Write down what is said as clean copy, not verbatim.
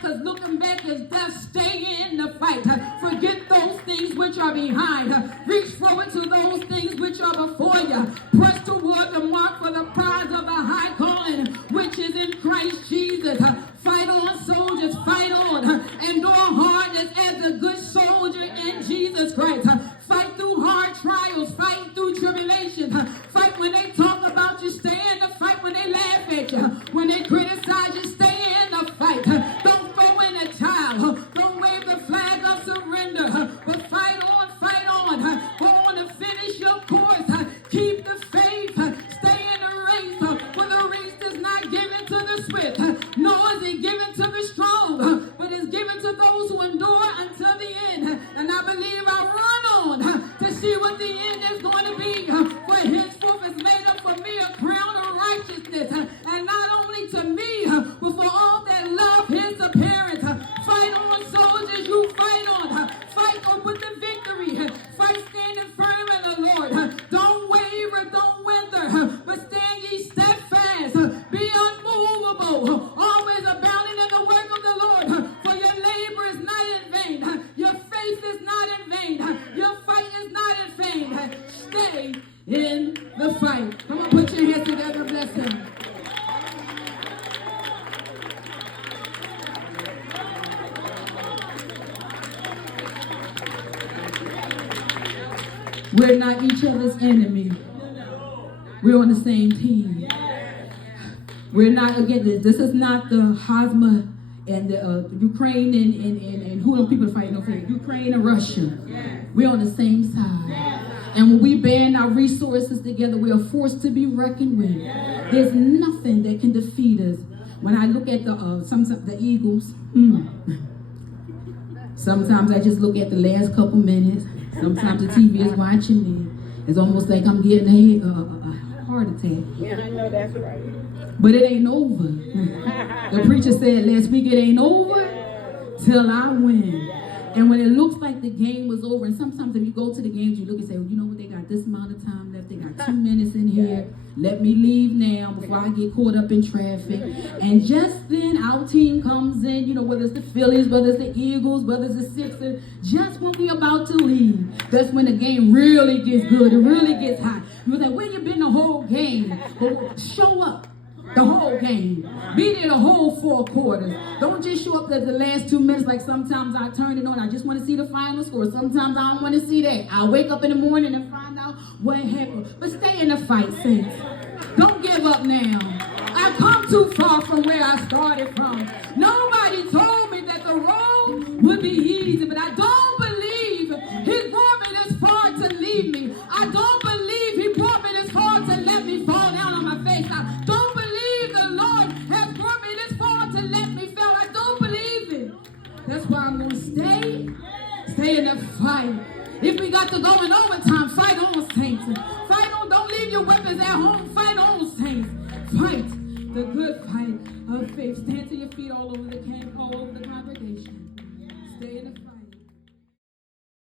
because looking back is death. Stay in the fight. Forget those things which are behind. Reach forward to those things which are before you. Press toward the mark for the prize of the high calling which is in Christ Jesus. Fight on, soldiers, fight on. Endure hardness as a good soldier in Jesus Christ. Fight through hard trials. Fight through tribulations. Fight when they talk about you. Stay in the fight when they laugh at you. When they criticize you, stay in the fight. Don't throw in a towel. Don't wave the flag of surrender. But fight on, fight on. Go on to finish your course. Keep the faith. Stay in the race. For the race is not given to the swift, nor is it given to the strong, but is given to those who endure until the end. And I believe I'll run on to see what the end is going to be. For henceforth is made up for me a crown of righteousness, and not only to me, but for all that love his appearance. Fight on, soldiers, you fight on. Fight on with the victory. Fight standing firm in the Lord. Don't waver, don't wither, but stand ye steadfast. Be unmovable, always abounding in the work of the Lord. For your labor is not in vain. Your faith is not in vain. Your fight is not in vain. Stay in the fight. Come on, put your hands together. Bless him. We're not each other's enemy. We're on the same team. We're not, again, this is not the Hazma and the Ukraine and who are people fighting over here? Ukraine and Russia. We're on the same side. And when we band our resources together, we are forced to be reckoned with. There's nothing that can defeat us. When I look at the Eagles, sometimes I just look at the last couple minutes. Sometimes the TV is watching me. It's almost like I'm getting a heart attack. Yeah, I know that's right. But it ain't over. The preacher said last week, it ain't over till I win. And when it looks like the game was over, and sometimes if you go to the games, you look and say, well, you know what, they got this amount of time left. They got 2 minutes in here. Let me leave now before I get caught up in traffic. And just then our team comes in, whether it's the Phillies, whether it's the Eagles, whether it's the Sixers, just when we're about to leave, that's when the game really gets good. It really gets hot. You're like, where you been the whole game? But show up the whole game. Be there the whole 4 quarters. Don't just show up at the last 2 minutes like sometimes I turn it on. I just want to see the final score. Sometimes I don't want to see that. I wake up in the morning and find out what happened. But stay in the fight, saints. Don't give up now. I've come too far from where I started from. Nobody told me that the road would be easy, but I don't believe he brought me this far to leave me. I don't believe he brought me this far to let me fall down on my face. I don't believe the Lord has brought me this far to let me fail. I don't believe it. That's why I'm going to stay in the fight. If we got to go in overtime, fight on, saints. Fight on. Don't leave your weapons at home. Fight on, saints. Fight the good fight of faith. Stand to your feet all over the camp, all over the congregation.